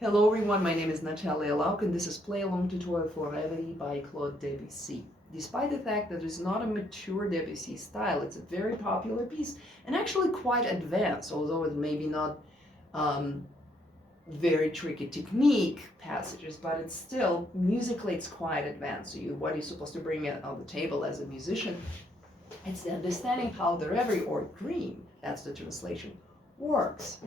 Hello everyone, my name is Natalia Lauk and this is Play Along tutorial for Rêverie by Debussy. Despite the fact that it's not a mature Debussy style, it's a very popular piece and actually quite advanced, although it may be not very tricky technique passages, but it's still, musically it's quite advanced. So what you're supposed to bring it on the table as a musician, it's the understanding how the Rêverie or dream, that's the translation, works.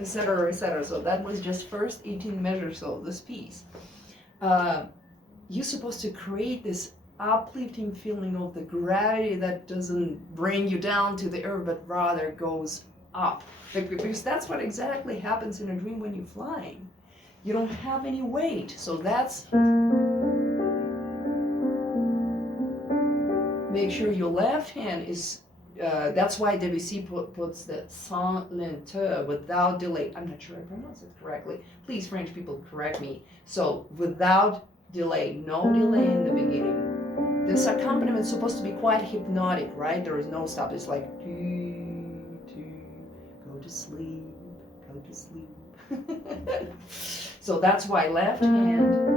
Etc., etc. So that was just first 18 measures of this piece. You're supposed to create this uplifting feeling of the gravity that doesn't bring you down to the earth, but rather goes up. Because that's what exactly happens in a dream when you're flying. You don't have any weight, so that's... Make sure your left hand is... that's why Debussy puts the sans lenteur, without delay. I'm not sure I pronounced it correctly. Please, French people, correct me. So, without delay, no delay in the beginning. This accompaniment is supposed to be quite hypnotic, right? There is no stop. It's like, go to sleep, go to sleep. So that's why left hand.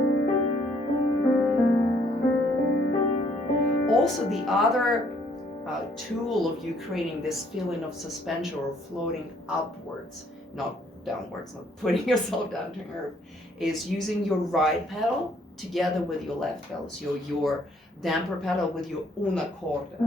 Also, the other tool of you creating this feeling of suspension or floating upwards, not downwards, not putting yourself down to earth, is using your right pedal together with your left pedal. So your damper pedal with your una corda.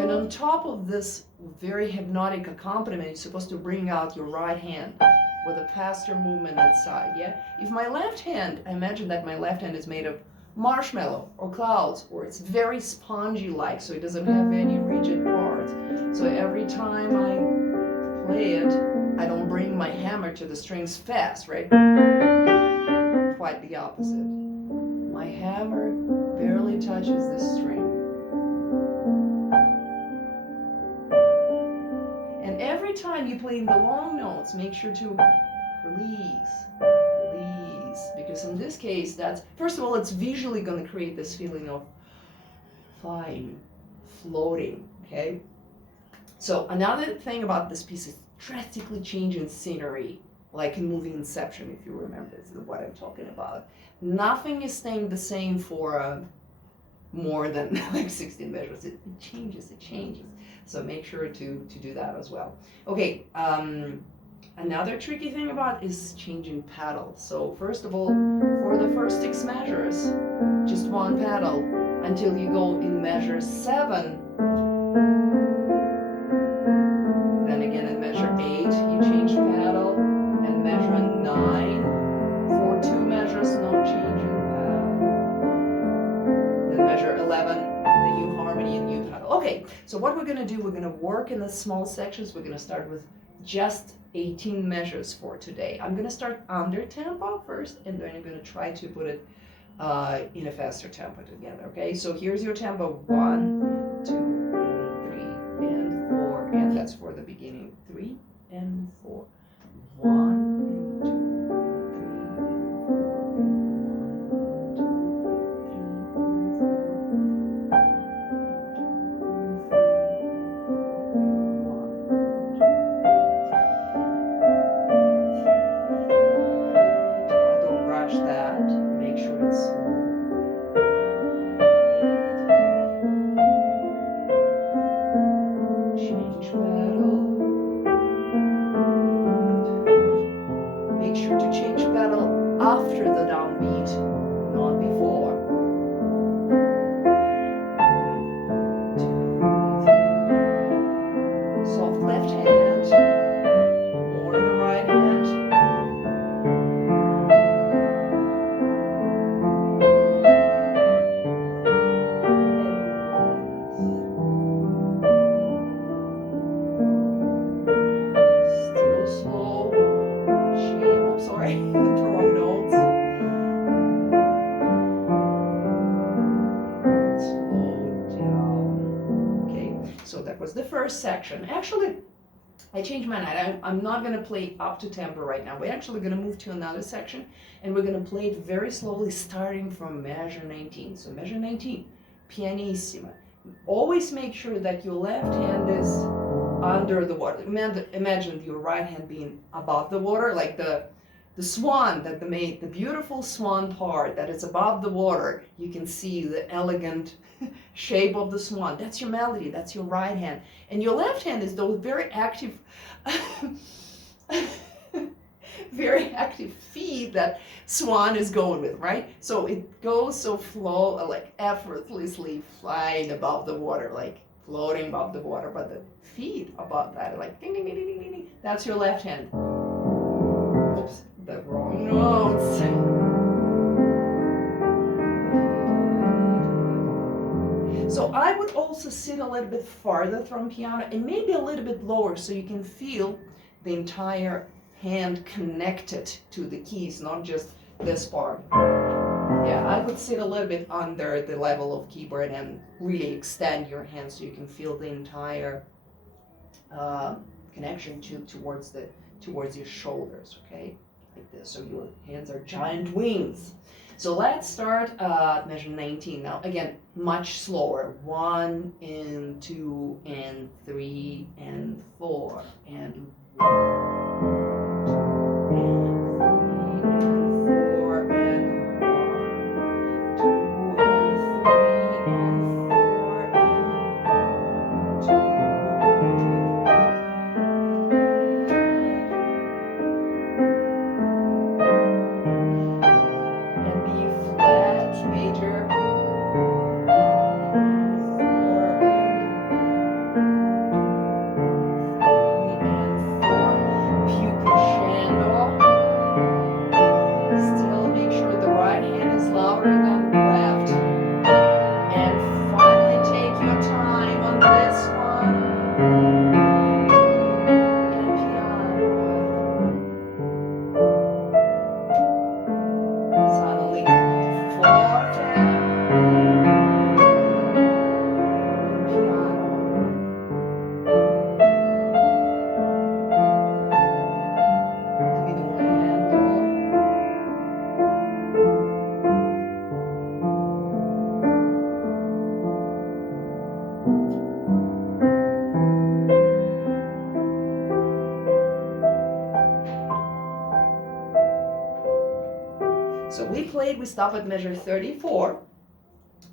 And on top of this very hypnotic accompaniment, you're supposed to bring out your right hand with a faster movement inside, yeah? If my left hand, I imagine that my left hand is made of marshmallow or clouds, or it's very spongy-like, so it doesn't have any rigid parts. So every time I play it, I don't bring my hammer to the strings fast, right? Quite the opposite. My hammer barely touches the string. And every time you play the long notes, make sure to release, because in this case, that's, first of all, it's visually going to create this feeling of flying, floating, okay? So another thing about this piece is drastically changing scenery, like in movie Inception, if you remember, this is what I'm talking about. Nothing is staying the same for more than like 16 measures. It changes, it changes. So make sure to do that as well. Okay, another tricky thing about is changing pedal. So first of all, for the first 6 measures, just one pedal until you go in measure 7. Then again in measure 8, you change pedal, and measure 9, for 2 measures, no changing pedal. Then measure 11, the new harmony and new pedal. Okay, so what we're gonna do, we're gonna work in the small sections. We're gonna start with just 18 measures for today. I'm gonna start under tempo first, and then I'm gonna try to put it in a faster tempo together, okay? So here's your tempo, 1, 2, and 3, and 4, and that's for the beginning, 3 and 4, 1 and 2. Change pedal. chords, the first section. Actually, I changed my night. I'm not going to play up to tempo right now. We're actually going to move to another section, and we're going to play it very slowly, starting from measure 19. So measure 19, pianissima. Always make sure that your left hand is under the water. Imagine your right hand being above the water, like the swan that the beautiful swan part that is above the water. You can see the elegant shape of the swan. That's your melody. That's your right hand. And your left hand is those very active, very active feet that swan is going with, right? So it goes so like effortlessly flying above the water, like floating above the water, but the feet above that, like ding, ding, ding, ding, ding, ding. That's your left hand. Oops, the wrong notes. So I would also sit a little bit farther from piano and maybe a little bit lower so you can feel the entire hand connected to the keys, not just this part. Yeah, I would sit a little bit under the level of keyboard and really extend your hand so you can feel the entire connection towards your shoulders, okay? Like this, so your hands are giant wings. So let's start measure 19 now. Again, much slower. 1 and 2 and 3 and 4 and 4. So we stop at measure 34.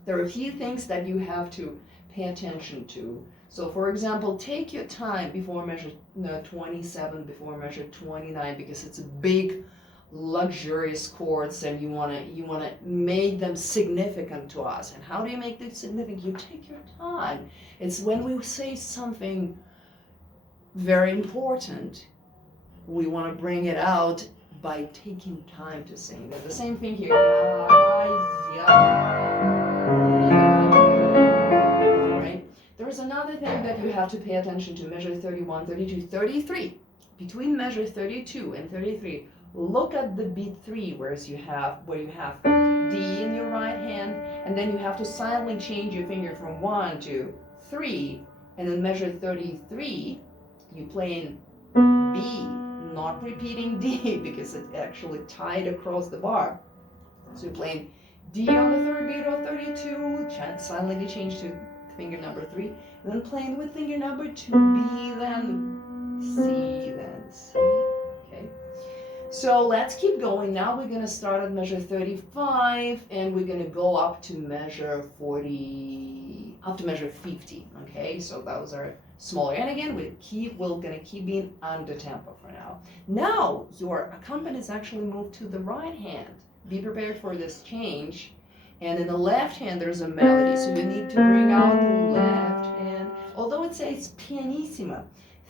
There are a few things that you have to pay attention to. So for example, take your time before measure 27, before measure 29, because it's a big, luxurious chords and you wanna make them significant to us. And how do you make them significant? You take your time. It's when we say something very important, we want to bring it out by taking time to sing. The same thing here. Right? There's another thing that you have to pay attention to, measure 31, 32, 33. Between measure 32 and 33, look at the beat 3 where you have D in your right hand, and then you have to silently change your finger from 1 to 3, and in measure 33, you play in B, not repeating D because it's actually tied across the bar. So you're playing D on the third beat of 32, silently change to finger number 3, and then playing with finger number 2, B, then C, then C. Okay. So let's keep going. Now we're going to start at measure 35 and we're going to go up to measure 40, up to measure 50. Okay, so those are smaller. And again, we're going to keep being under tempo for now. Now your accompanist is actually moved to the right hand. Be prepared for this change. And in the left hand, there's a melody. So you need to bring out the left hand. Although it says pianissima,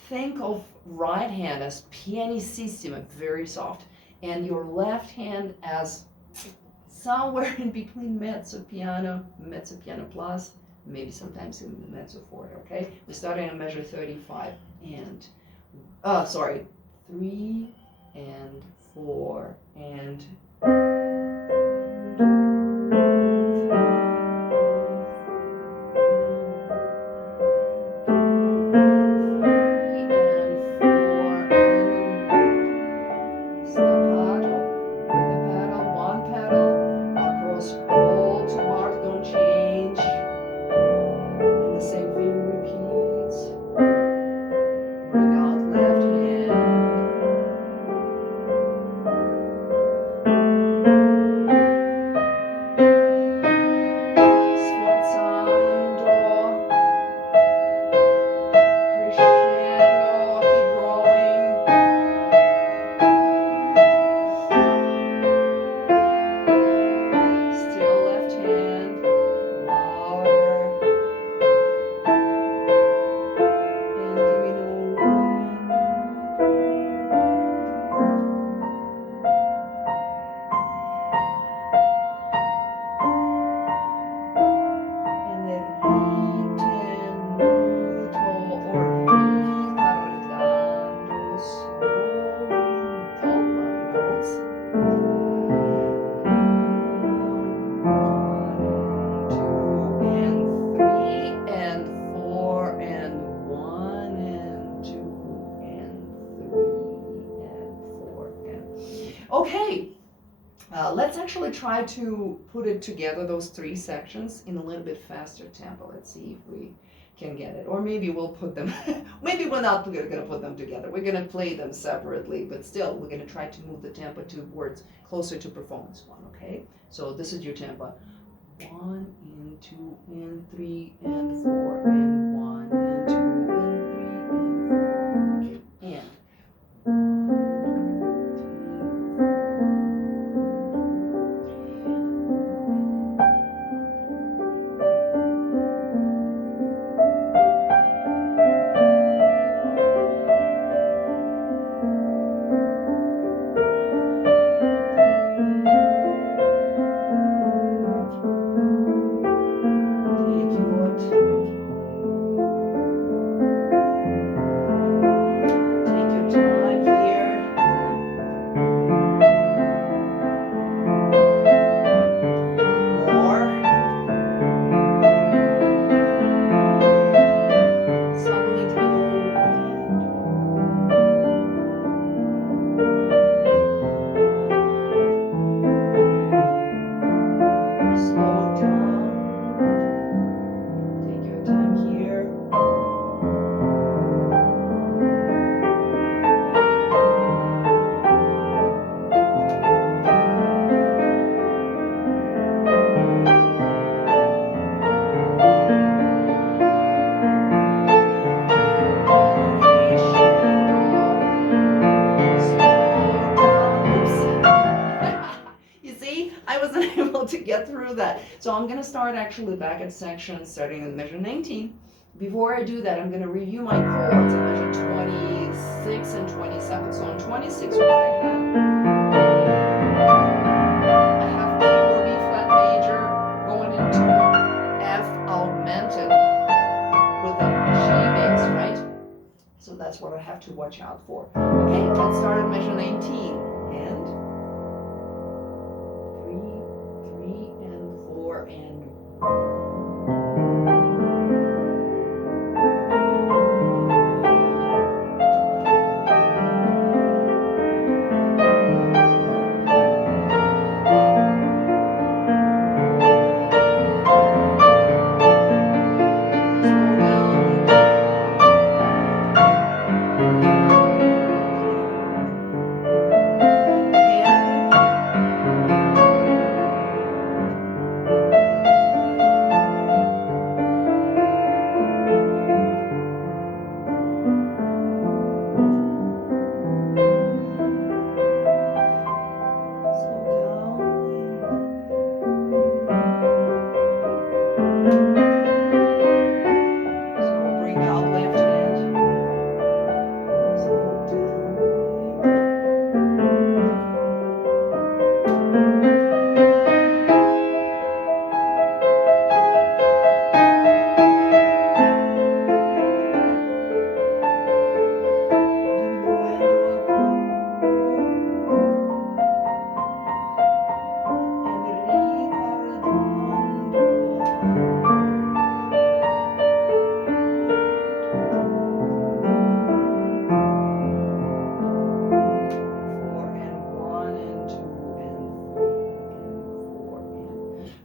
think of right hand as pianissima, very soft, and your left hand as somewhere in between mezzo piano plus, maybe sometimes in the mezzo forte, okay? We're starting at measure 35 and, 3 and 4 and actually try to put it together, those three sections, in a little bit faster tempo. Let's see if we can get it. Or maybe we'll put them, maybe we're not going to put them together. We're going to play them separately, but still, we're going to try to move the tempo towards closer to performance one, okay? So this is your tempo. 1 and 2 and 3 and 4 and 1 and 2 and 3 and 4. Okay, and 1. You see, I wasn't able to get through that. So I'm going to start actually back at section starting in measure 19. Before I do that, I'm going to review my chords in measure 26 and 27. So on 26, what I have Q or B flat major going into F augmented with a G bass, right? So that's what I have to watch out for. Okay, let's start at measure 19. And 3 and 4 and 1.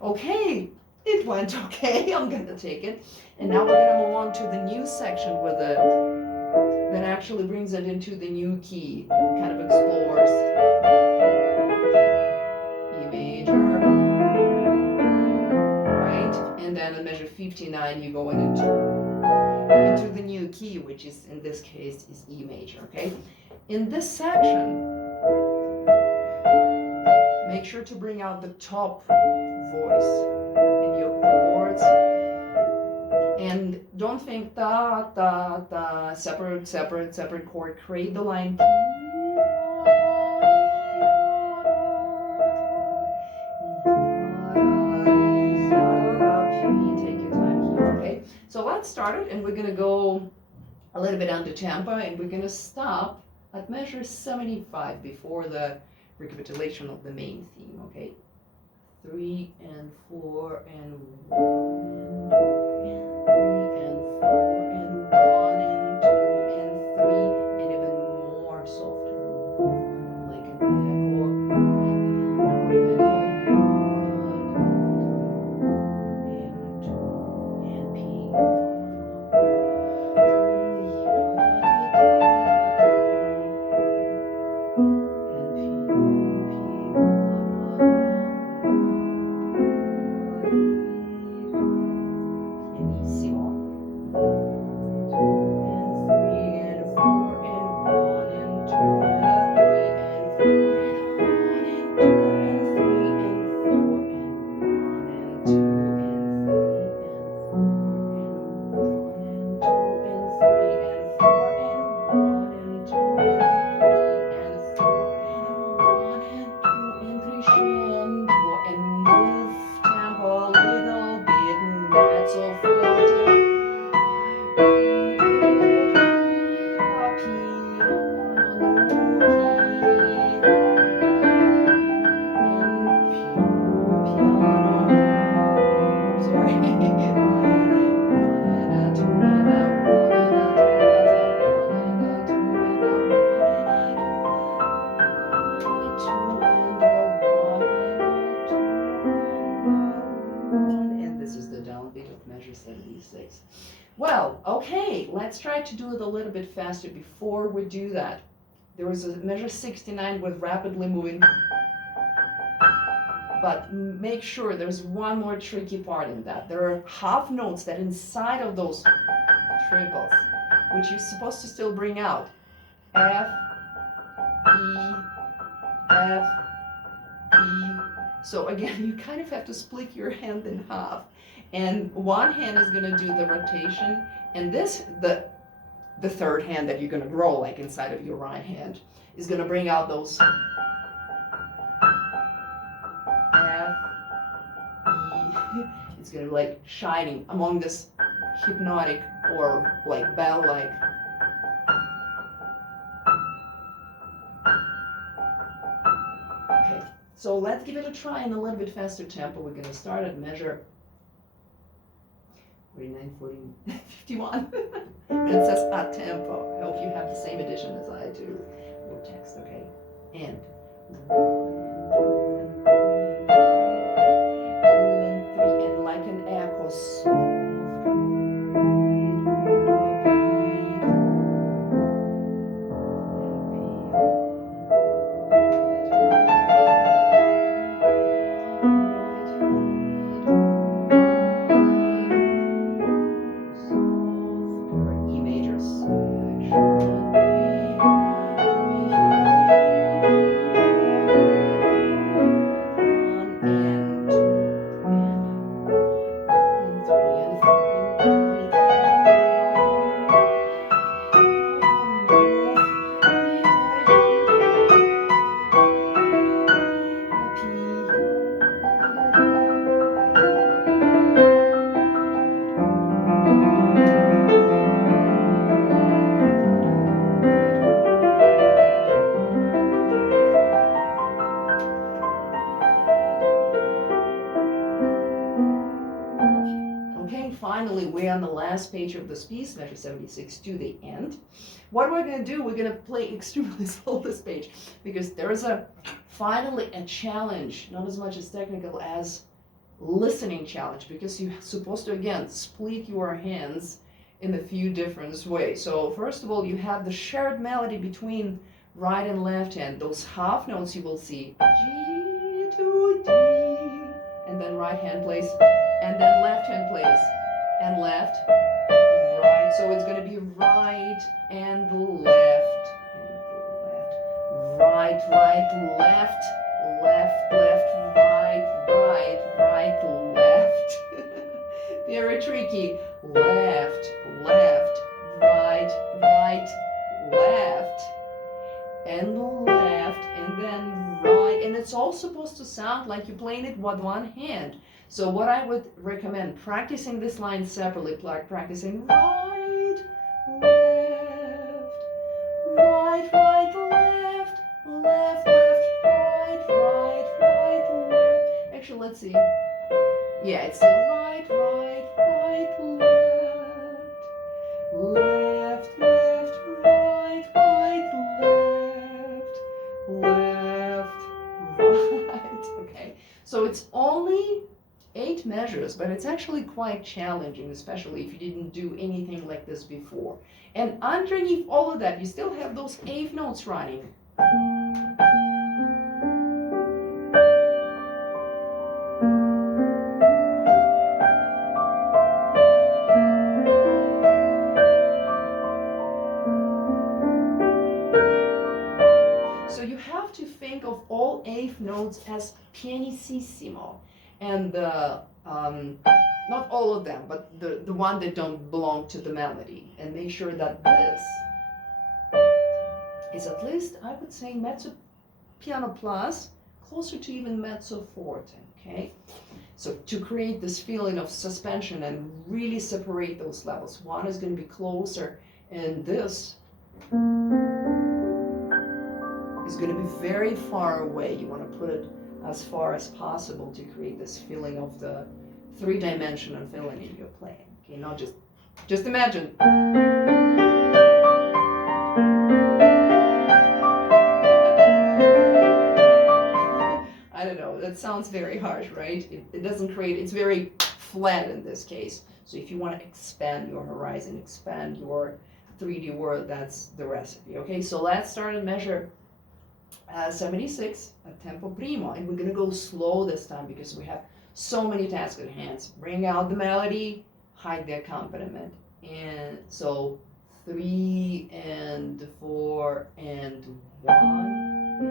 Okay, it went okay. I'm gonna take it. And now we're gonna move on to the new section with the that actually brings it into the new key, kind of explores E major, right? And then in measure 59 you go into the new key, which is in this case is E major, okay? In this section, make sure to bring out the top voice in your chords, and don't think da da da separate chord. Create the line. Take your time here, okay? So let's start it, and we're gonna go a little bit under tempo, and we're gonna stop at measure 75 before the recapitulation of the main theme, okay? 3 and 4 and 1 and 3 and 4 and 1 and 2 and 3 and even more softer, like an echo. 76. Well, okay, let's try to do it a little bit faster. Before we do that, there is a measure 69 with rapidly moving, but make sure there's one more tricky part in that. There are half notes that inside of those triples, which you're supposed to still bring out. F, E, F, E. So again, you kind of have to split your hand in half. And one hand is going to do the rotation, and this, the third hand that you're going to grow like inside of your right hand, is going to bring out those F, E. It's going to be like shining among this hypnotic or like bell-like. Okay, so let's give it a try in a little bit faster tempo. We're going to start at measure 49, 40, 51. It says a tempo. I hope you have the same edition as I do. Or text, okay? And 1, 2, 3, and like an echo. Finally, we're on the last page of this piece, measure 76 to the end. What we're going to do, we're going to play extremely slow this page, because there is finally a challenge, not as much as technical as listening challenge, because you're supposed to, again, split your hands in a few different ways. So first of all, you have the shared melody between right and left hand. Those half notes you will see, G to D, and then right hand plays, and then left hand plays. And left, right. So it's going to be right and left, right, right, left, left, left, right, right, right, left. Very tricky. Left, left, right, right, left, and left, and then right. And it's all supposed to sound like you're playing it with one hand. So what I would recommend, practicing this line separately, practicing right, left, right, right, left, left, left, right, right, right, left. Actually, let's see. Yeah, it's still right, right, right, left, left, left, right, right, left, left, right. Okay, so it's only 8 measures, but it's actually quite challenging, especially if you didn't do anything like this before. And underneath all of that, you still have those 8 notes running. So you have to think of all 8 notes as pianissimo. And not all of them, but the one that don't belong to the melody. And make sure that this is at least, I would say, mezzo piano plus, closer to even mezzo forte, okay? So to create this feeling of suspension and really separate those levels. One is going to be closer, and this is going to be very far away. You want to put it as far as possible to create this feeling of the 3-dimensional feeling you're playing. Okay, not just imagine. I don't know, that sounds very harsh, right? It doesn't create, it's very flat in this case. So if you want to expand your horizon, expand your 3D world, that's the recipe. Okay, so let's start and measure 76 at tempo primo, and we're gonna go slow this time because we have so many tasks at hand. Bring out the melody, hide the accompaniment, and so 3 and 4 and 1 and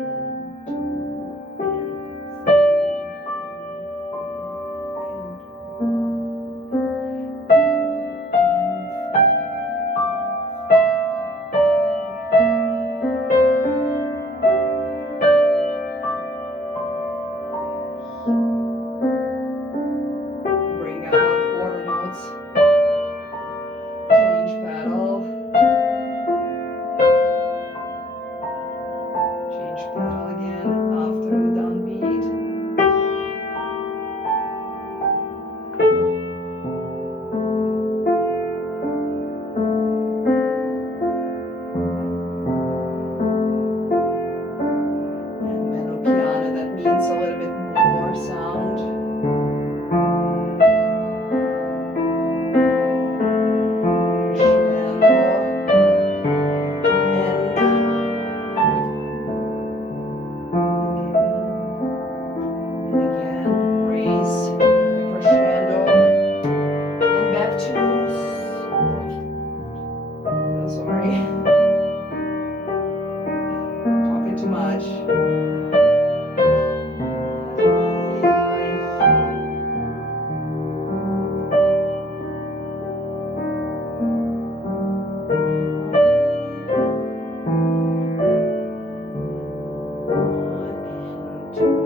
2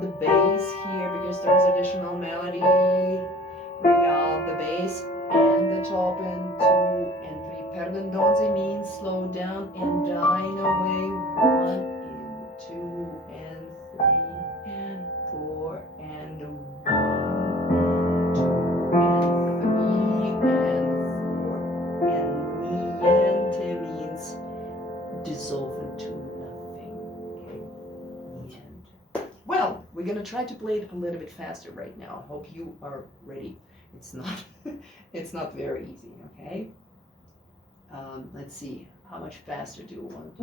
the bass here because there's additional melody. Bring out the bass and the top and 2 and 3. Perdondonzi means slow down and dine away. 1 and 2 and 3 and 4 and 1 and 2 and 3 and 4 and niente means dissolve into nothing. Okay. Well, we're gonna try to play it a little bit faster right now. I hope you are ready. It's not, it's not very easy. Okay. Let's see. How much faster do you want?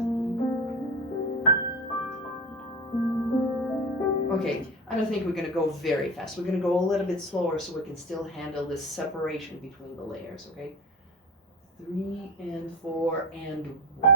Okay. I don't think we're gonna go very fast. We're gonna go a little bit slower so we can still handle this separation between the layers. Okay. 3 and 4 and 1.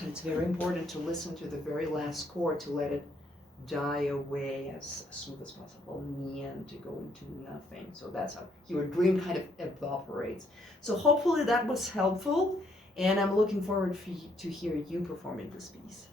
So it's very important to listen to the very last chord to let it die away as smooth as possible, and to go into nothing. So that's how your dream kind of evaporates. So hopefully that was helpful, and I'm looking forward to hear you performing this piece.